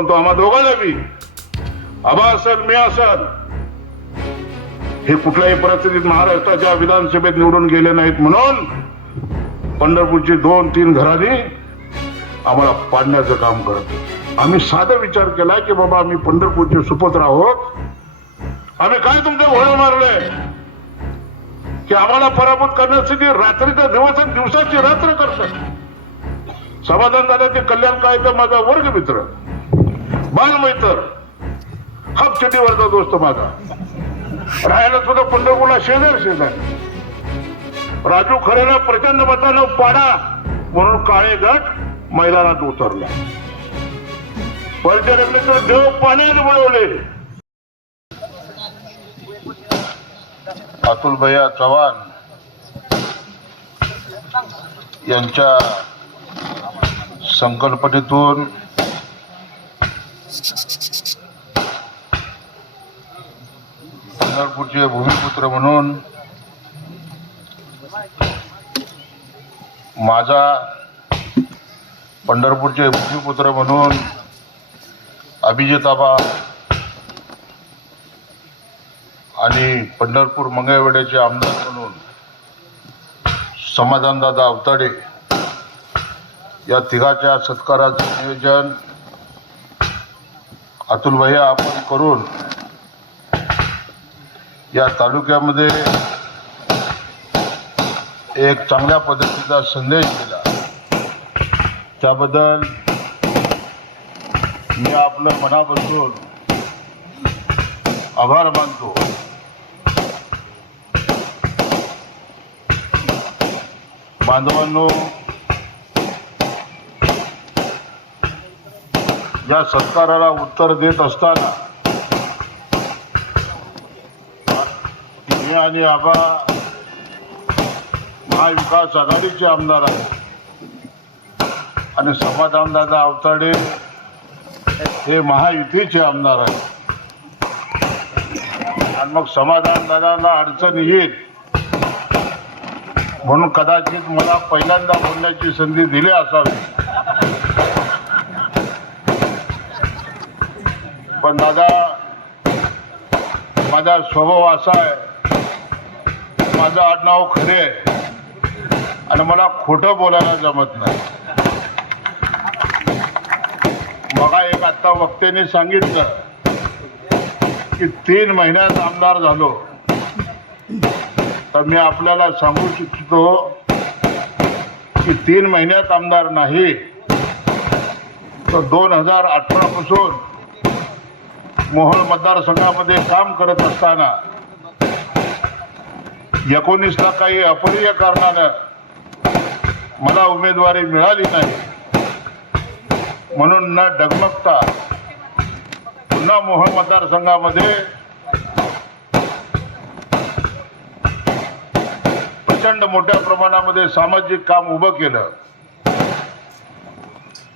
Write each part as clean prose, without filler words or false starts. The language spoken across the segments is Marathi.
परंतु आम्हा दोघांना बी आबा असेल मी असेल हे कुठल्याही परिस्थितीत महाराष्ट्राच्या विधानसभेत निवडून गेले नाहीत म्हणून पंढरपूरची 2-3 घरांनी आम्हाला पाडण्याचं काम करत. आम्ही साधा विचार केला की बाबा आम्ही पंढरपूरचे सुपुत्र आहोत, आम्ही काय तुमच्या घोडे मारलोय की आम्हाला पराभूत करण्यासाठी रात्रीचा दिवस आणि दिवसाची रात्र करतात. समाधान झालं ते कल्याण कायचा माझा वर्ग मित्र, बालमैत्र, हाफ चटीवरचा दोस्त माझा, राहायला सुद्धा पंढरपूरला शेजारी. राजू खरेला प्रचंड मतानं पाडा म्हणून काळे गट मैदानात उतरला. परिचारकले देव पाण्यात बुडवले. अतुल भैया चव्हाण यांच्या संकल्पनेतून पंढरपूरचे भूमिपुत्र म्हणून माझा पंढरपूरचे भूमिपुत्र म्हणून अभिजित आबा आणि पंढरपूर मंगळवेढ्याचे आमदार म्हणून समाधानदादा अवताडे या तिघाच्या सत्काराचं नियोजन अतुल भैया आपण करून या तालुक्यामध्ये एक चांगल्या पद्धतीचा संदेश दिला. त्याबद्दल मी आपलं मनापासून आभार मानतो. बांधवांनो, या सत्काराला उत्तर देत असताना मी आणि आबा महाविकास आघाडीचे आमदार आहेत आणि समाधानदादा अवताडे हे महायुतीचे आमदार आहेत. आणि मग समाधानदादाला अडचण येईल म्हणून कदाचित मला पहिल्यांदा बोलण्याची संधी दिली असावी. पण दादा, माझा स्वभाव असा आहे, माझं आडनाव खरे आहे आणि मला खोटं बोलायला जमत नाही. बघा, एक आता वक्त्याने सांगितलं की 3 महिन्यात आमदार झालो, तर मी आपल्याला सांगू इच्छितो की 3 महिन्यात आमदार नाही, तर 2018 पासून मोहोळ मतदारसंघामध्ये काम करत असताना 19ला काही अपरिय कारणानं मला उमेदवारी मिळाली नाही, म्हणून न डगमगता पुन्हा मोहोळ मतदारसंघामध्ये प्रचंड मोठ्या प्रमाणामध्ये सामाजिक काम उभं केलं.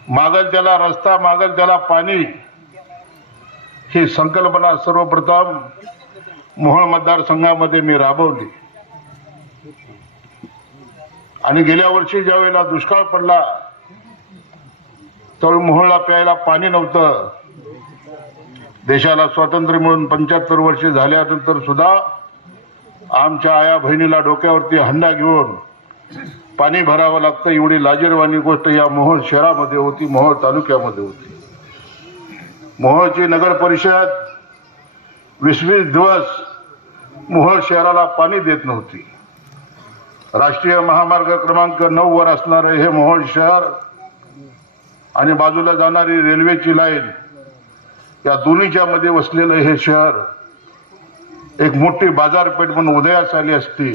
मागल त्याला रस्ता, मागल त्याला पाणी, ही संकल्पना सर्वप्रथम मोहोळ मतदारसंघामध्ये मी राबवली. आणि गेल्या वर्षी ज्या वेळेला दुष्काळ पडला त्यावेळी मोहोळला प्यायला पाणी नव्हतं. देशाला स्वातंत्र्य मिळून 75 वर्षे झाल्यानंतर सुद्धा आमच्या आया बहिणीला डोक्यावरती हंडा घेऊन पाणी भरावं लागतं, एवढी लाजिरवाणी गोष्ट या मोहोळ शहरामध्ये होती, मोहोळ तालुक्यामध्ये होती. मोहोळची नगर परिषद 20-20 दिवस मोहोळ शहराला पाणी देत नव्हती. राष्ट्रीय महामार्ग क्रमांक 9 वर असणारे हे मोहोळ शहर आणि बाजूला जाणारी रेल्वेची लाईन, या दोन्हीच्या मध्ये वसलेलं हे शहर एक मोठी बाजारपेठ म्हणून उदयास आली असती.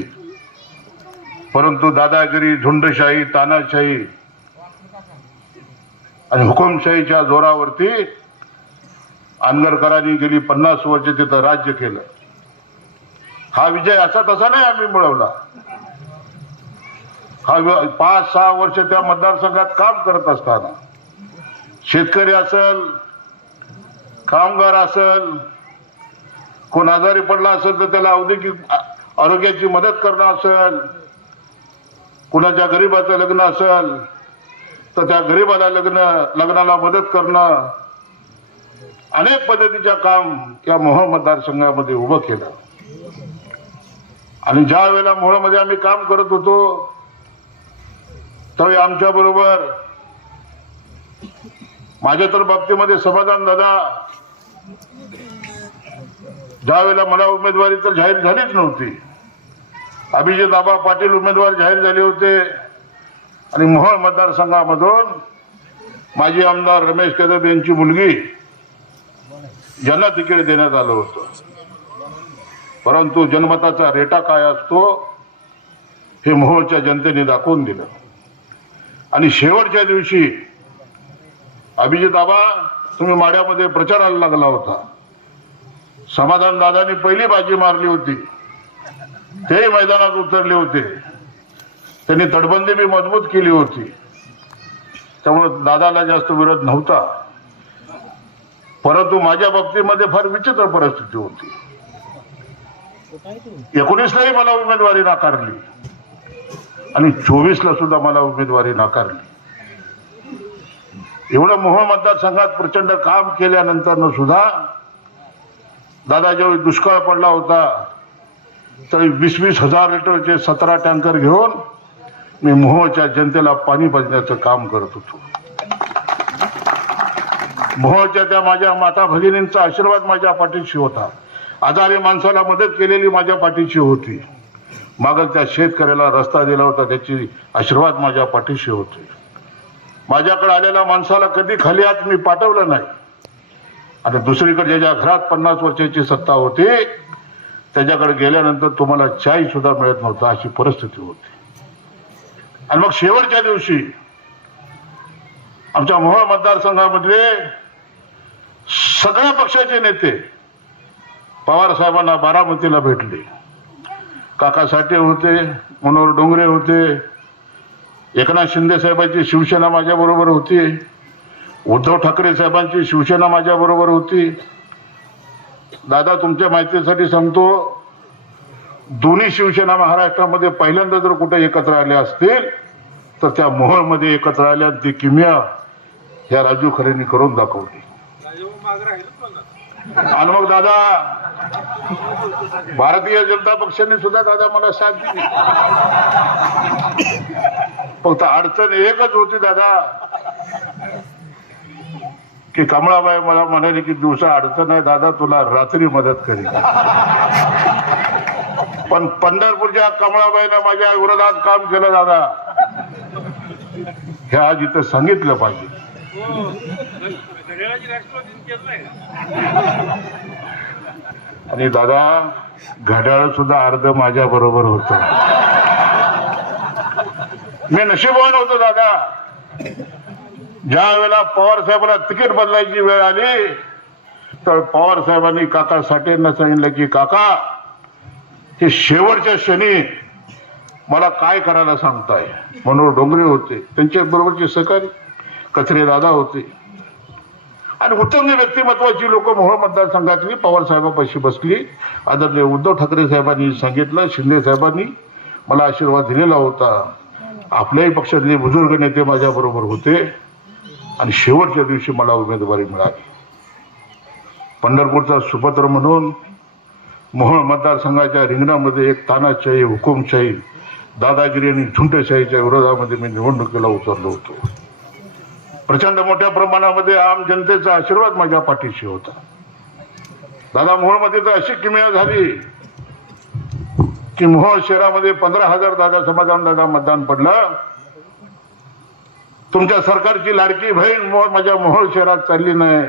परंतु दादागिरी, झुंडशाही, तानाशाही आणि हुकुमशाहीच्या जोरावरती आंदरकरांनी गेली 50 वर्ष तिथं राज्य केलं. हा विजय असा तसा नाही आम्ही मिळवला. हा 5-6 वर्ष त्या मतदारसंघात काम करत असताना शेतकरी असेल, कामगार असेल, कोण आजारी पडला असेल तर त्याला औद्योगिक आरोग्याची मदत करणं असेल, कुणाच्या गरीबाचं लग्न असेल तर त्या गरीबाला लग्नाला मदत करणं, अनेक पद्धतीच्या काम त्या मोहोळ मतदारसंघामध्ये उभं केलं. आणि ज्या वेळेला मोहोळमध्ये आम्ही काम करत होतो त्यावेळी आमच्या बरोबर माझ्या तर बाबतीमध्ये समाधान दादा ज्या वेळेला मला उमेदवारी तर जाहीर झालीच नव्हती, अभिजित आबा पाटील उमेदवार जाहीर झाले होते आणि मोहोळ मतदारसंघामधून माजी आमदार रमेश कदम यांची मुलगी ज्यांना तिकीट देण्यात आलं होतं. परंतु जनमताचा रेटा काय असतो हे मोहोळच्या जनतेने दाखवून दिलं. आणि शेवटच्या दिवशी अभिजित आबा तुम्ही माड्यामध्ये प्रचाराला लागला होता, समाधान दादांनी पहिली बाजी मारली होती, तेही मैदानात उतरले होते, त्यांनी तटबंदी बी मजबूत केली होती, त्यामुळे दादाला जास्त विरोध नव्हता. परंतु माझ्या बाबतीमध्ये फार विचित्र परिस्थिती होती. 19लाही मला उमेदवारी नाकारली आणि 24ला सुद्धा मला उमेदवारी नाकारली. एवढं मोहोळ मतदारसंघात प्रचंड काम केल्यानंतर सुद्धा दादा ज्यावेळी दुष्काळ पडला होता तरी 20-20 हजार लिटरचे 17 टँकर घेऊन मी मोहोळच्या जनतेला पाणी पाजण्याचं काम करत होतो. मोहोळच्या त्या माझ्या माता भगिनींचा आशीर्वाद माझ्या पाठीशी होता, आजारी माणसाला मदत केलेली माझ्या पाठीशी होती, मागल त्या शेतकऱ्याला रस्ता दिला होता त्याची आशीर्वाद माझ्या पाठीशी होते. माझ्याकडे आलेल्या माणसाला कधी खाली हात मी पाठवलं नाही. आणि दुसरीकडे ज्याच्या घरात 50 वर्षाची सत्ता होती त्याच्याकडे गेल्यानंतर तुम्हाला चाय सुद्धा मिळत नव्हता, अशी परिस्थिती होती. आणि मग शेवटच्या दिवशी आमच्या मोहोळ मतदारसंघामधले सगळ्या पक्षाचे नेते पवार साहेबांना बारामतीला भेटले. काका साठे होते, मनोहर डोंगरे होते, एकनाथ शिंदे साहेबांची शिवसेना माझ्या बरोबर होती, उद्धव ठाकरे साहेबांची शिवसेना माझ्या बरोबर होती. दादा तुमच्या माहितीसाठी सांगतो, दोन्ही शिवसेना महाराष्ट्रामध्ये पहिल्यांदा जर कुठे एकत्र आले असतील तर त्या मोहोळमध्ये एकत्र आल्या. ती किमया ह्या राजू खरेंनी करून दाखवली. आणि मग दादा भारतीय जनता पक्षाने सुद्धा दादा मला साथ दिली. फक्त अडचण एकच होती दादा की कमळाबाई मला म्हणाले की दिवसा अडचण आहे दादा, तुला रात्री मदत करेल. पण पंढरपूरच्या कमळाबाईने माझ्या विरोधात काम केलं दादा, हे आज इथं सांगितलं पाहिजे. आणि दादा घड्याळ सुद्धा अर्ध माझ्या बरोबर होत. मी नशीबवान होतो दादा. ज्या वेळेला पवार साहेबांना तिकीट बदलायची वेळ आली तर पवार साहेबांनी काका साठेंना सांगितलं की काका हे शेवटच्या क्षणी मला काय करायला सांगताय. मनोहर डोंगरे होते, त्यांच्या बरोबरचे सहकारी कचरे दादा होते आणि उत्तम व्यक्तिमत्वाची लोक मोहोळ मतदारसंघातली पवार साहेबांपाशी बसली. आदरणीय उद्धव ठाकरे साहेबांनी सांगितलं, शिंदे साहेबांनी मला आशीर्वाद दिलेला होता, आपल्याही पक्षातले बुजुर्ग नेते माझ्या बरोबर होते आणि शेवटच्या दिवशी मला उमेदवारी मिळाली. पंढरपूरचा सुपुत्र म्हणून मोहोळ मतदारसंघाच्या रिंगणामध्ये एक तानाशाही, हुकुमशाही, दादागिरी आणि झुंडशाहीच्या विरोधामध्ये मी निवडणुकीला उतरलो होतो. प्रचंड मोठ्या प्रमाणामध्ये आम जनतेचा आशीर्वाद माझ्या पाठीशी होता. दादा मोहोळमध्ये तर अशी किमया झाली की मोहोळ शहरामध्ये 15,000 दादा समाधान दादा मतदान पडलं. तुमच्या सरकारची लाडकी बहीण माझ्या मोहोळ शहरात चालली नाही,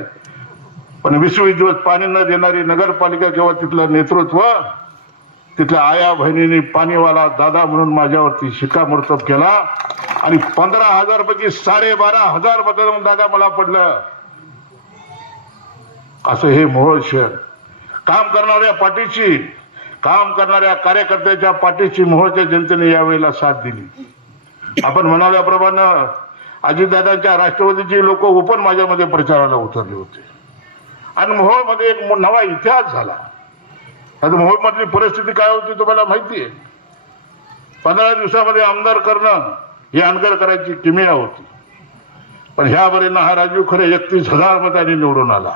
पण 20 दिवस पाणी न देणारी नगरपालिका किंवा तिथलं नेतृत्व, तिथल्या आया बहिणींनी पाणीवाला दादा म्हणून माझ्यावरती शिक्कामोर्तब केला आणि 15,000 पैकी 12,500 मतदान दादा मला पडलं. असं हे मोहोळ शहर काम करणाऱ्या पाठीशी, काम करणाऱ्या कार्यकर्त्याच्या पाठीशी मोहोळच्या जनतेने यावेळेला साथ दिली. आपण म्हणाल्याप्रमाणे अजितदादांच्या राष्ट्रवादीची लोक ओपन माझ्यामध्ये प्रचाराला उतरले होते आणि मोहोळमध्ये एक नवा इतिहास झाला. आता मोहोळमधली परिस्थिती काय होती तुम्हाला माहिती आहे. 15 दिवसामध्ये आमदार करणं ही अनगर करायची किमया होती. पण ह्या बरेनं हा राजू खरे 31,000 मतांनी निवडून आला.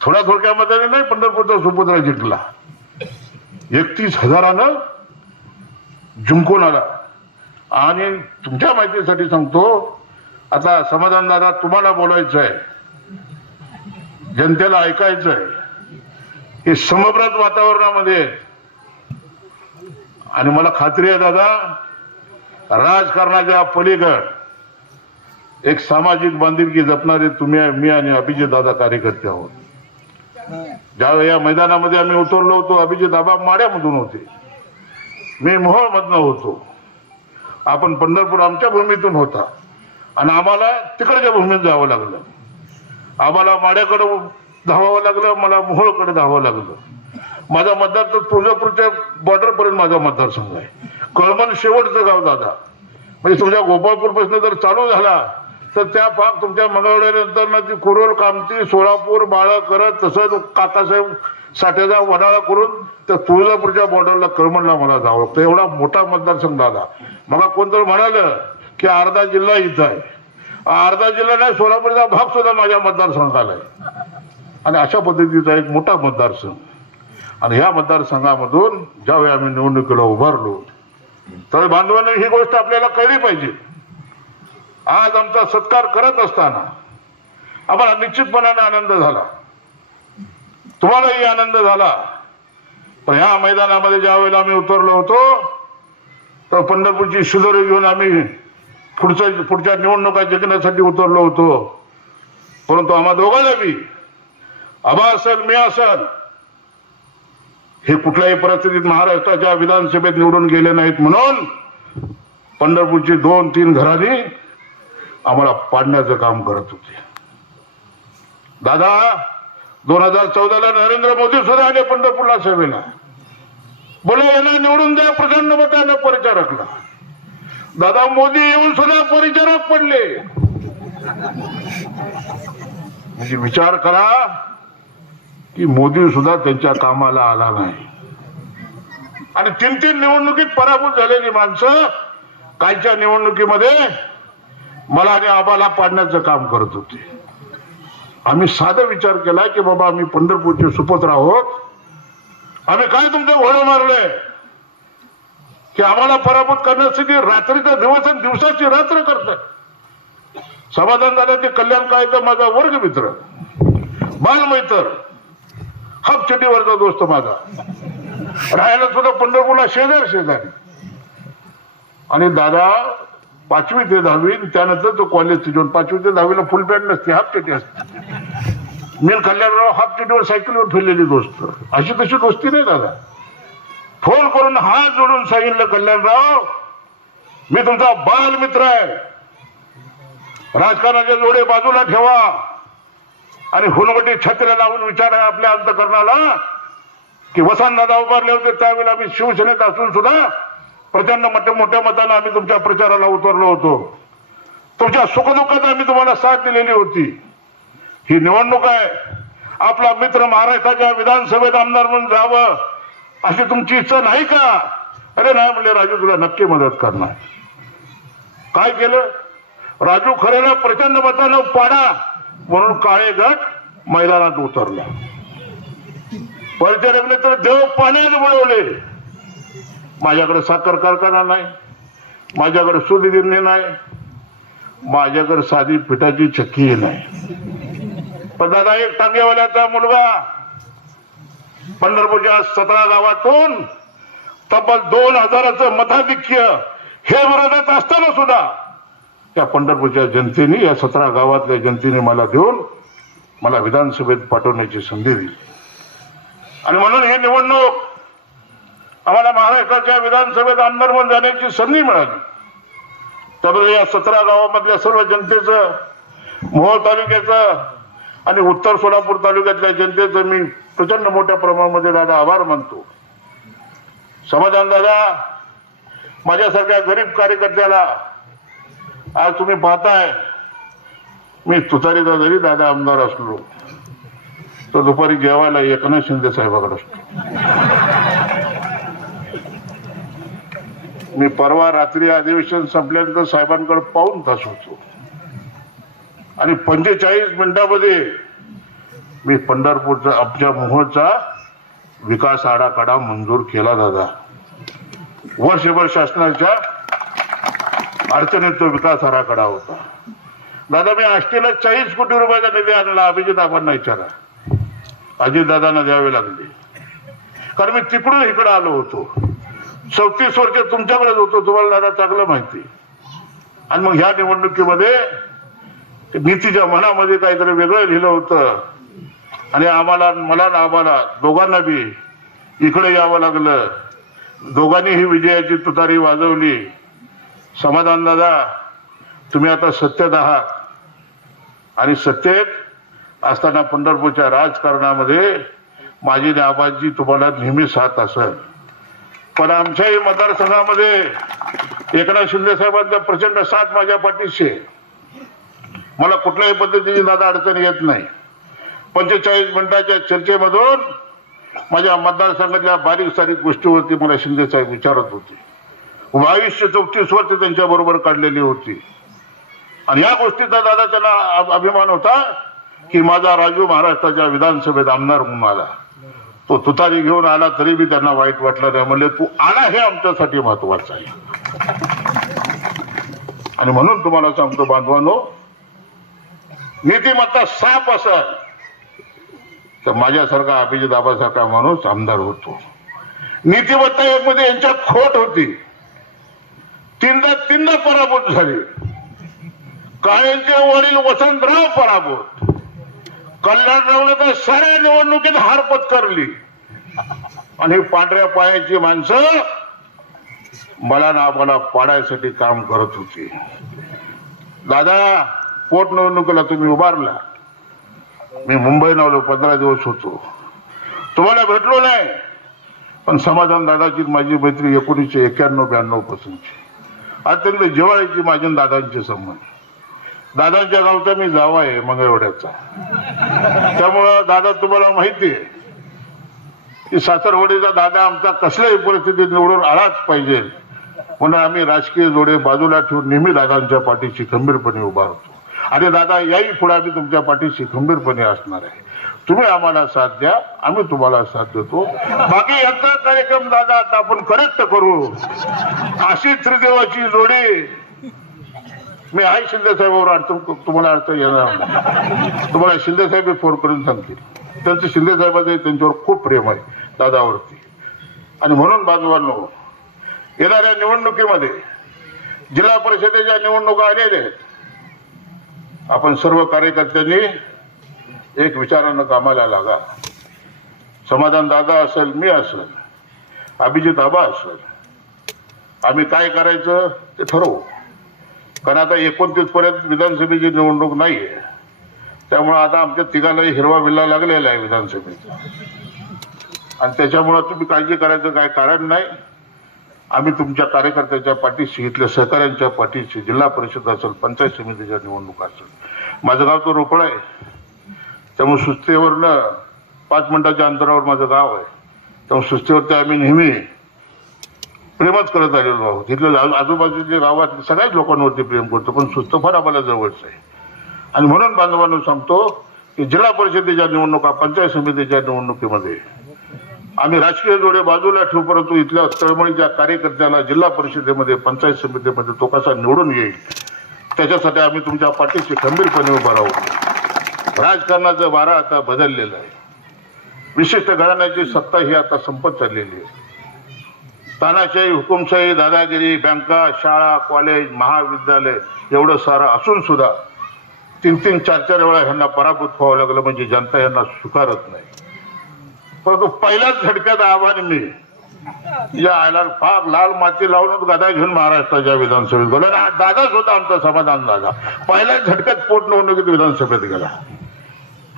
थोड्या मताने नाही पंढरपूरचा सुपुत्र जिंकला, 31,000 जिंकून आला. आणि तुमच्या माहितीसाठी सांगतो, आता समाधान दादा तुम्हाला बोलायचं आहे, जनतेला ऐकायचं आहे, हे समव्रत वातावरणामध्ये. आणि मला खात्री आहे दादा, राजकारणाच्या पलीकड एक सामाजिक बांधिलकी जपणारे तुम्ही, मी आणि अभिजित दादा कार्यकर्ते आहोत. ज्यावेळी या मैदानामध्ये आम्ही उतरलो होतो, अभिजित आबा माड्यामधून होते, मी मोहोळमधनं होतो, आपण पंढरपूर आमच्या भूमीतून होता आणि आम्हाला तिकडच्या भूमीत जावं लागलं. आम्हाला माड्याकडे धावावं लागलं, मला मोहोळकडे धावावं लागलं. माझा मतदार तर तुळजापूरच्या बॉर्डर पर्यंत माझा मतदारसंघ आहे. कळमन शेवटचं गाव दादा, म्हणजे तुमच्या गोपाळपूर पासून जर चालू झाला तर त्या पाक तुमच्या मंगळवेढ्यानंतर ना ती कुरोल, कामती, सोलापूर, बाळा करत तसंच काकासाहेब साठ्याचा वडाळा करून त्या तुळजापूरच्या बॉर्डरला कळमनला मला जावं लागतं. एवढा मोठा मतदारसंघ दादा. मला कोणतरी म्हणालं की अर्धा जिल्हा इथं आहे. अर्धा जिल्हा नाही, सोलापूरचा भाग सुद्धा माझ्या मतदारसंघाला आहे. आणि अशा पद्धतीचा एक मोठा मतदारसंघ. आणि ह्या मतदारसंघामधून ज्यावेळी आम्ही निवडणुकीला उभारलो तर बांधवांनी ही गोष्ट आपल्याला कळली पाहिजे. आज आमचा सत्कार करत असताना आम्हाला निश्चितपणाने आनंद झाला, तुम्हालाही आनंद झाला. पण ह्या मैदानामध्ये ज्या वेळेला आम्ही उतरलो होतो तर पंढरपूरची शिदोरी घेऊन आम्ही पुढच्या निवडणुका जिंकण्यासाठी उतरलो होतो. परंतु आम्हा दोघांना बी, आबा असेल मी असेल, हे कुठल्याही परिस्थितीत महाराष्ट्राच्या विधानसभेत निवडून गेले नाहीत म्हणून पंढरपूरची 2-3 घरांनी आम्हाला पाडण्याचं काम करत होते. दादा 2014ला नरेंद्र मोदी सुद्धा आले पंढरपूरला सभेला, बोले यांना निवडून द्या प्रचंड मताने परिचारकला. दादा मोदी येऊन सुद्धा परिचारक पडले. म्हणजे विचार करा की मोदी सुद्धा त्यांच्या कामाला आला नाही. आणि 3 निवडणुकीत पराभूत झालेली माणसं कालच्या निवडणुकीमध्ये मला आणि आबाला पाडण्याचं काम करत होते. आम्ही साधा विचार केला की बाबा आम्ही पंढरपूरचे सुपुत्र आहोत, आम्ही काय तुमचं घोडं मारलंय की आम्हाला पराभूत करण्यासाठी रात्रीचा दिवस आणि दिवसाची रात्र करतात. समाधान झालं ते कल्याण काळेचा माझा वर्गमित्र, बालमैत्र, हाफ चटीवरचा दोस्त माझा, राहायला सुद्धा पंढरपूरला शेजारी. आणि दादा 5वी ते 10वी, त्यानंतर तो कॉलेज घेऊन 5वी ते 10वीला फुल पॅन्ट नसते, हाफ चटी असते. मी कल्याणराव हाफ चटीवर सायकलीवर फिरलेली दोस्त, अशी तशी दोस्ती नाही दादा. फोन करून हात जोडून सांगितलं, कल्याणराव मी तुमचा बालमित्र आहे, राजकारणाचे जोडे बाजूला ठेवा आणि हुनवटी छत्र्या लावून विचारा आपल्या अंतकरणाला की वसंतदादा उभारले होते त्यावेळेला आम्ही शिवसेनेत असून सुद्धा प्रचंड मोठ्या मताने आम्ही तुमच्या प्रचाराला उतरलो होतो. तुमच्या सुखदुःखात आम्ही तुम्हाला साथ दिलेली होती. ही निवडणूक आहे, आपला मित्र महाराष्ट्राच्या विधानसभेत आमदार म्हणून जावं अशी तुमची इच्छा नाही का? अरे नाही म्हणले, राजू तुला नक्की मदत करणार. काय केलं? राजू खरेला प्रचंड मतानं पाडा म्हणून काळे गट मैदानात उतरला. परिचारकने तर देव पाण्यात बुडवले. माझ्याकडे साखर कारखाना नाही, माझ्याकडे सुदिगिरणी नाही, माझ्याकडे साधी पिठाची चक्की नाही. पण दादा एक टांगेवाल्याचा मुलगा पंढरपूरच्या 17 गावातून तब्बल 2000चं मताधिक्य हे विरोधात असताना सुद्धा त्या पंढरपूरच्या जनतेने, या 17 गावातल्या जनतेने मला देऊन मला विधानसभेत पाठवण्याची संधी दिली. आणि म्हणून ही निवडणूक आम्हाला महाराष्ट्राच्या विधानसभेत आमदार म्हणून जाण्याची संधी मिळाली. त्यामुळे या 17 गावामधल्या सर्व जनतेचं, मोहोळ तालुक्याचं आणि उत्तर सोलापूर तालुक्यातल्या जनतेचं मी प्रचंड मोठ्या प्रमाणामध्ये दादा आभार मानतो. समाधान दादा, माझ्यासारख्या गरीब कार्यकर्त्याला आज तुम्ही पाहताय, मी तुतारीचा जरी दादा आमदार असलो तर दुपारी जेवायला एकनाथ शिंदे साहेबाकडे असतो. मी परवा रात्री अधिवेशन संपल्यानंतर साहेबांकडे पाऊण तास होतो आणि 45 मिनिटांमध्ये मी पंढरपूरचा आमच्या मोहोळचा विकास आराखडा मंजूर केला दादा. वर्षभर शासनाच्या अडचणीत तो विकास आराखडा होता दादा. मी आष्टीला 40 कोटी रुपयाचा निधी आणला. अभिजित आबांना विचारा, अजितदादांना द्यावे लागले, कारण मी तिकडून इकडे आलो होतो. 34 वर्ष तुमच्याकडेच होतो, तुम्हाला दादा चांगलं माहिती. आणि मग ह्या निवडणुकीमध्ये मी तिच्या मनामध्ये काहीतरी वेगळं लिहिलं होतं आणि आम्हाला दोघांना बी इकडे यावं लागलं. दोघांनी ही विजयाची तुतारी वाजवली. समाधान दादा, तुम्ही आता सत्तेत आहात आणि सत्तेत असताना पंढरपूरच्या राजकारणामध्ये माझी आणि आबांची तुम्हाला नेहमी साथ असेल. पण आमच्याही मतदारसंघामध्ये एकनाथ शिंदे साहेबांचा प्रचंड साथ माझ्या पाठीशी. मला कुठल्याही पद्धतीची दादा अडचण येत नाही. 45 मिनिटाच्या चर्चेमधून माझ्या मतदारसंघातल्या बारीक सारीक गोष्टीवरती मला शिंदे साहेब विचारत होते. 22-34 वर्ष त्यांच्या बरोबर काढलेली होती आणि या गोष्टीचा दादा त्यांना अभिमान होता की माझा राजू महाराष्ट्राच्या विधानसभेत आमदार म्हणून आला. तो तुतारी घेऊन आला तरी बी त्यांना वाईट वाटलं नाही. म्हणले तू आला हे आमच्यासाठी महत्वाचं आहे. आणि म्हणून तुम्हाला सांगतो बांधवांनो, नीतिमत्ता साफ असेल तर माझ्यासारखा अभिजित आबासारखा माणूस आमदार होतो. नीतिमत्ता मध्ये यांच्यात खोट होती. तीनदा पराभूत झाले. काळेंचे वडील वसंतराव पराभूत. कल्याणरावने तर साऱ्या निवडणुकीत हार पत्करली आणि पांढऱ्या पायाची माणसं मला ना आम्हाला पाडायसाठी काम करत होती. दादा, पोटनिवडणुकीला तुम्ही उभारला. मी मुंबईला आलो, 15 दिवस होतो, तुम्हाला भेटलो नाही. पण समाधान दादाची माझी मैत्री 1991-92 पासूनची अत्यंत जिव्हाळ्याची माझी आणि दादांचे संबंध. दादांच्या गावचा मी जावा आहे मंगळवेढ्याचा. त्यामुळं दादा तुम्हाला माहिती आहे की सासरवाडीचा दादा आमचा कसल्याही परिस्थितीत निवडून आलाच पाहिजे म्हणून आम्ही राजकीय जोडे बाजूला ठेवून नेहमी दादांच्या पाठीशी खंबीरपणे उभा होतो. आणि दादा, याही पुढे आम्ही तुमच्या पाठीशी खंबीरपणे असणार आहे. तुम्ही आम्हाला साथ द्या, आम्ही तुम्हाला साथ देतो. बाकी याचा कार्यक्रम दादा आता आपण करेक्ट करू. अशी त्रिदेवाची जोडी. मी आहे शिंदे साहेबांवर अडचण, तुम्हाला अडचण येणार नाही. तुम्हाला शिंदे साहेब फोन करून सांगतील. त्यांचं शिंदे साहेबांचं त्यांच्यावर खूप प्रेम आहे दादावरती. आणि म्हणून बाजूबांनो, येणाऱ्या निवडणुकीमध्ये जिल्हा परिषदेच्या निवडणुका आलेल्या आहेत. आपण सर्व कार्यकर्त्यांनी एक विचारानं कामाला लागा. समाधान दादा असेल, मी असेल, अभिजित आबा असेल, आम्ही काय करायचं ते ठरवू. कारण आता 29 पर्यंत विधानसभेची निवडणूक नाहीये. त्यामुळे आता आमच्या तिघालाही हिरवा बिल्ला लागलेला आहे विधानसभेचा. आणि त्याच्यामुळे तुम्ही काळजी करायचं काय कारण नाही. आम्ही तुमच्या कार्यकर्त्याच्या पाठीशी, इथल्या सहकाऱ्यांच्या पाठीशी, जिल्हा परिषद असेल, पंचायत समितीच्या निवडणुका असेल. माझं गाव तो रोपळा आहे. त्यामुळे सुस्तेवरनं 5 मिनिटाच्या अंतरावर माझं गाव आहे. त्यामुळे सुस्तेवरती आम्ही नेहमी प्रेमच करत आलेलो आहोत. तिथल्या आजूबाजूच्या गावात सगळ्याच लोकांवरती प्रेम करतो. पण सुस्त फार आम्हाला जवळच आहे. आणि म्हणून बांधवांना सांगतो की जिल्हा परिषदेच्या निवडणुका, पंचायत समितीच्या निवडणुकीमध्ये आम्ही राजकीय जोडे बाजूला ठेवू, परंतु इथल्या तळमळीच्या कार्यकर्त्याला जिल्हा परिषदेमध्ये, पंचायत समितीमध्ये तो कसा निवडून येईल त्याच्यासाठी आम्ही तुमच्या पाठीशी खंबीरपणे उभा राहू. राजकारणाचं वारा आता बदललेलं आहे. विशिष्ट घराण्याची सत्ता ही आता संपत चाललेली आहे. तानाशाही, हुकुमशाही, दादागिरी, बँका, शाळा, कॉलेज, महाविद्यालय एवढं सारं असून सुद्धा 3-3, 4-4 वेळा ह्यांना पराभूत व्हावं लागलं म्हणजे जनता यांना स्वीकारत नाही. परंतु पहिल्याच झटक्यात आव्हान मी या आयला फार लाल माती लावूनच गदा घेऊन महाराष्ट्राच्या विधानसभेत गेलो. दादाच होता आमचा समाधान दादा. पहिल्याच झटक्यात पोटनिवडणुकीत विधानसभेत गेला.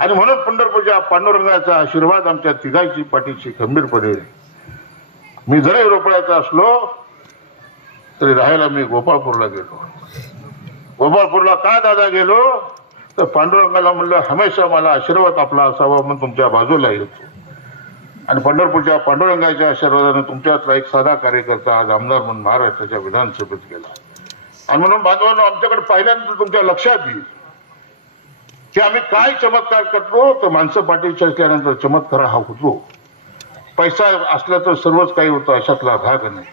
आणि म्हणून पंढरपूरच्या पांडुरंगाचा आशीर्वाद आमच्या तिघांची पाठीशी खंबीरपणे. मी जरी रोपड्याचा असलो तरी राहायला मी गोपाळपूरला गेलो. गोपाळपूरला का दादा गेलो तर पांडुरंगाला म्हणलं हमेशा मला आशीर्वाद आपला असावा म्हणून तुमच्या बाजूला येतो. आणि पंढरपूरच्या पांडुरंगाच्या आशीर्वादाने तुमच्यातला एक साधा कार्यकर्ता आज आमदार म्हणून महाराष्ट्राच्या विधानसभेत गेला. आणि म्हणून बांधवांनो, आमच्याकडे पहिल्यांदा तुमच्या लक्षात येईल की आम्ही काय चमत्कार करतो, तर माणसं पाठीशी असल्यानंतर चमत्कार हा होतो. पैसा असला तर सर्वच काही होतं अशातला भाग नाही.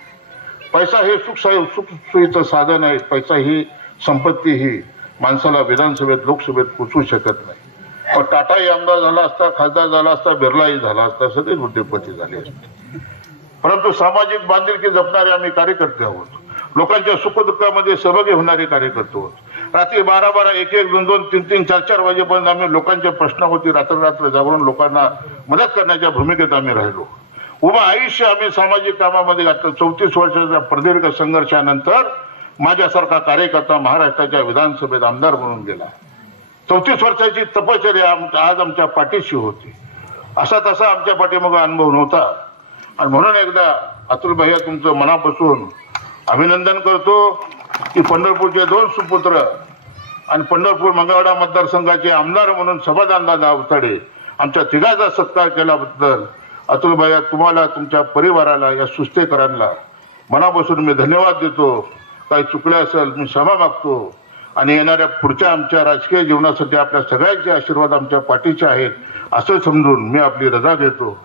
पैसा हे सुखसोयीचं साधन आहे. पैसा ही संपत्ती ही माणसाला विधानसभेत लोकसभेत पोचवू शकत नाही. पण टाटाही आमदार झाला असता, खासदार झाला असता, बिर्लाही झाला असता, सगळेच उद्योगपती झाले असते. परंतु सामाजिक बांधिलकी जपणारे आम्ही कार्यकर्ते आहोत. लोकांच्या सुखदुःखामध्ये सहभागी होणारे कार्यकर्ते आहोत. रात्री 12-12, 1-1, 2-2, 3-3, 4-4 वाजेपर्यंत आम्ही लोकांच्या प्रश्नावरती रात्र जागरून लोकांना मदत करण्याच्या भूमिकेत आम्ही राहिलो. उभं आयुष्य आम्ही सामाजिक कामामध्ये घातलं. 34 वर्षाच्या प्रदीर्घ संघर्षानंतर माझ्यासारखा कार्यकर्ता महाराष्ट्राच्या विधानसभेत आमदार म्हणून गेला. 34 वर्षाची तपश्चर्या आज आमच्या पाठीशी होती. असा तसा आमच्या पाठीमागे अनुभव नव्हता. आणि म्हणून एकदा अतुल भैया तुमचं मनापासून अभिनंदन करतो की पंढरपूरचे 2 सुपुत्र आणि पंढरपूर मंगळवेढा मतदारसंघाचे आमदार म्हणून समाधानदादा अवताडे आमच्या तिघाचा सत्कार केल्याबद्दल अतुल भैया तुम्हाला, तुमच्या परिवाराला, या सुस्तेकरांना मनापासून मी धन्यवाद देतो. काही चुकले असेल मी क्षमा मागतो. आणि येणाऱ्या पुढच्या आमच्या राजकीय जीवनासाठी आपल्या सगळ्यांचे आशीर्वाद आमच्या पाठीचे आहेत असं समजून मी आपली रजा घेतो.